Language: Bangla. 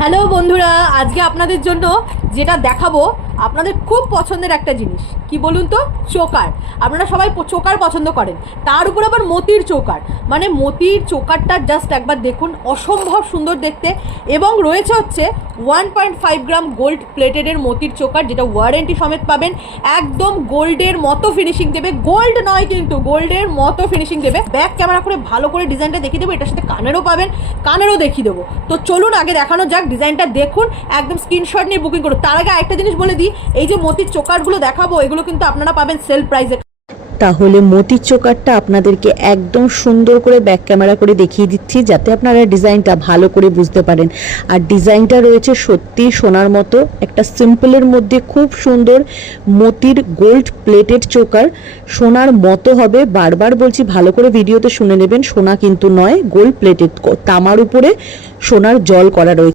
হ্যালো বন্ধুরা, আজকে আপনাদের জন্য যেটা দেখাবো আপনাদের খুব পছন্দের একটা জিনিস কি বলুন তো, চোকার। আপনারা সবাই চোকার পছন্দ করেন, তার উপর আবার মতির চোকার। মানে মতির চোকারটা জাস্ট একবার দেখুন, অসম্ভব সুন্দর দেখতে। এবং রয়েছে হচ্ছে 1.5 গ্রাম গোল্ড প্লেটেডের মতির চোকার, যেটা ওয়ারেন্টি সমেত পাবেন। একদম গোল্ডের মতো ফিনিশিং দেবে, গোল্ড নয় কিন্তু গোল্ডের মতো ফিনিশিং দেবে। ব্যাক ক্যামেরা করে ভালো করে ডিজাইনটা দেখিয়ে দেবো, এটার সাথে কানেরও পাবেন, কানেরও দেখিয়ে দেবো। তো চলুন আগে দেখানো যাক, ডিজাইনটা দেখুন, একদম স্ক্রিনশট নিয়ে বুকিং করুন। তার আগে একটা জিনিস বলে দিই, এই যে মতির চোকারগুলো দেখাবো এগুলো কিন্তু আপনারা পাবেন সেল প্রাইসে। তাহলে মতির চোকারটা আপনাদেরকে একদম সুন্দর করে ব্যাক ক্যামেরা করে দেখিয়ে দিচ্ছি, যাতে আপনারা ডিজাইনটা ভালো করে বুঝতে পারেন। আর ডিজাইনটা রয়েছে সত্যি সোনার মতো, একটা সিম্পলের মধ্যে খুব সুন্দর মতির গোল্ড প্লেটেড চোকার। সোনার মতো হবে, বারবার বলছি ভালো করে ভিডিওতে শুনে নেবেন, সোনা কিন্তু নয়, গোল্ড প্লেটেড, তামার উপরে সোনার জল করা রয়েছে।